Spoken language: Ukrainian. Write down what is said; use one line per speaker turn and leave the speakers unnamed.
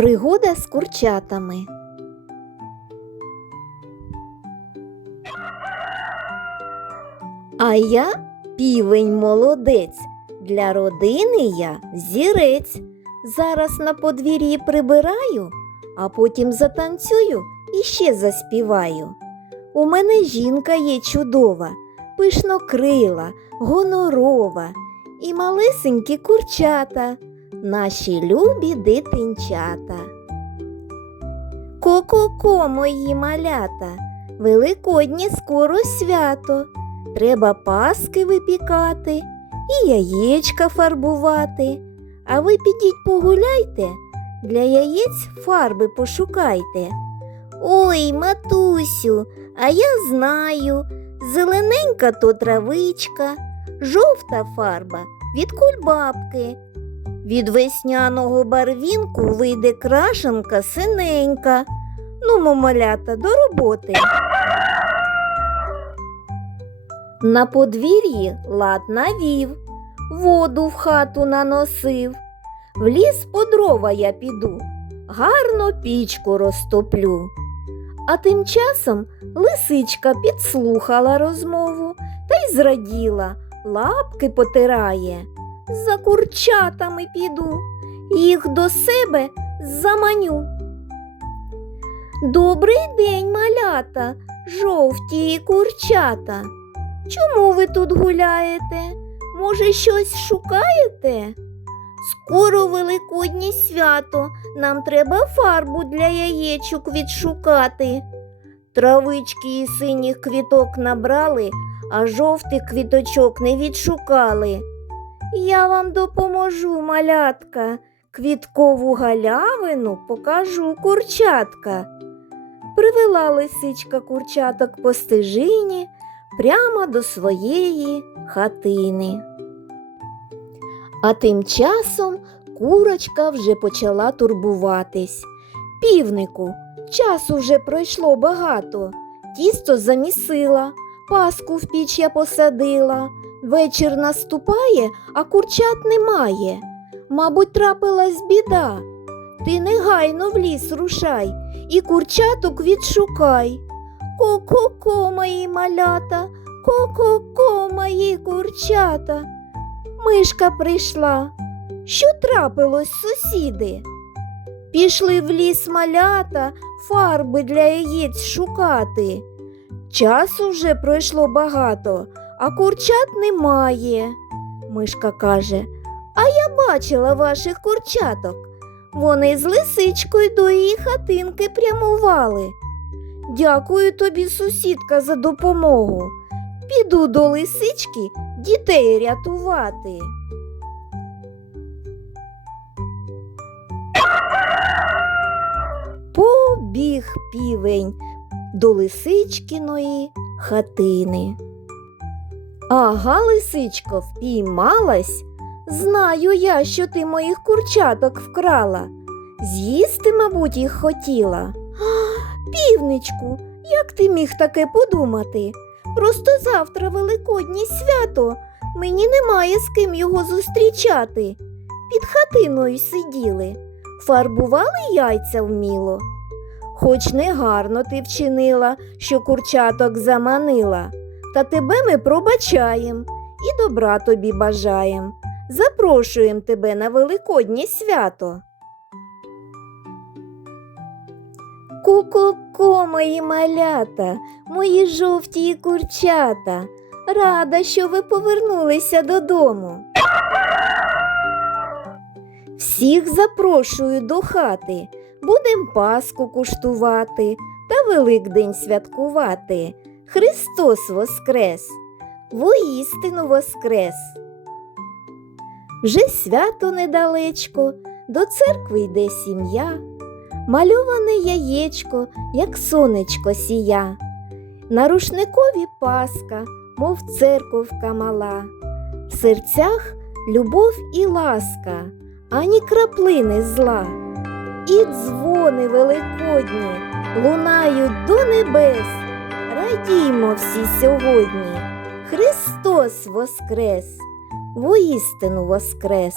Пригода з курчатами. А я півень молодець. Для родини я зірець. Зараз на подвір'ї прибираю, а потім затанцюю і ще заспіваю. У мене жінка є чудова, пишнокрила, гонорова і малесенькі курчата, наші любі дитинчата. Ко-ко-ко, мої малята, великоднє скоро свято. Треба паски випікати і яєчка фарбувати. А ви підіть погуляйте, для яєць фарби пошукайте. Ой, матусю, а я знаю, зелененька то травичка, жовта фарба від кульбабки. Від весняного барвінку вийде крашенка синенька. Ну, момолята, до роботи. На подвір'ї лад навів, воду в хату наносив. В ліс по дрова я піду, гарно пічку розтоплю. А тим часом лисичка підслухала розмову та й зраділа, лапки потирає. За курчатами піду, їх до себе заманю. Добрий день, малята, жовті курчата. Чому ви тут гуляєте? Може, щось шукаєте? Скоро великоднє свято, нам треба фарбу для яєчок відшукати. Травички і синіх квіток набрали, а жовтих квіточок не відшукали. Я вам допоможу, малятка, квіткову галявину покажу курчатка. Привела лисичка курчаток по стежині прямо до своєї хатини. А тим часом курочка вже почала турбуватись. Півнику, часу вже пройшло багато. Тісто замісила, паску в піч я посадила. Вечір наступає, а курчат немає. Мабуть, трапилась біда. Ти негайно в ліс рушай і курчаток відшукай. Ко-ко-ко, мої малята, ко-ко-ко, мої курчата. Мишка прийшла. Що трапилось, сусіди? Пішли в ліс малята фарби для яєць шукати. Часу вже пройшло багато, а курчат немає. Мишка каже, а я бачила ваших курчаток. Вони з лисичкою до її хатинки прямували. Дякую тобі, сусідка, за допомогу. Піду до лисички дітей рятувати. Побіг півень до лисичкиної хатини. Ага, лисичко, впіймалась. Знаю я, що ти моїх курчаток вкрала. З'їсти, мабуть, їх хотіла. Півничку, як ти міг таке подумати? Просто завтра великоднє свято. Мені немає з ким його зустрічати. Під хатиною сиділи, фарбували яйця вміло. Хоч негарно ти вчинила, що курчаток заманила, та тебе ми пробачаєм і добра тобі бажаєм. Запрошуєм тебе на великоднє свято. Ку-ку-ку, мої малята, мої жовті курчата. Рада, що ви повернулися додому. Всіх запрошую до хати. Будем Пасху куштувати та Великдень святкувати. Христос Воскрес! Воістину Воскрес! Вже свято недалечко, до церкви йде сім'я. Мальоване яєчко, як сонечко сія. На рушникові паска, мов церковка мала. В серцях любов і ласка, ані краплини зла. І дзвони великодні лунають до небес. Радіймо всі сьогодні. Христос Воскрес! Воістину Воскрес!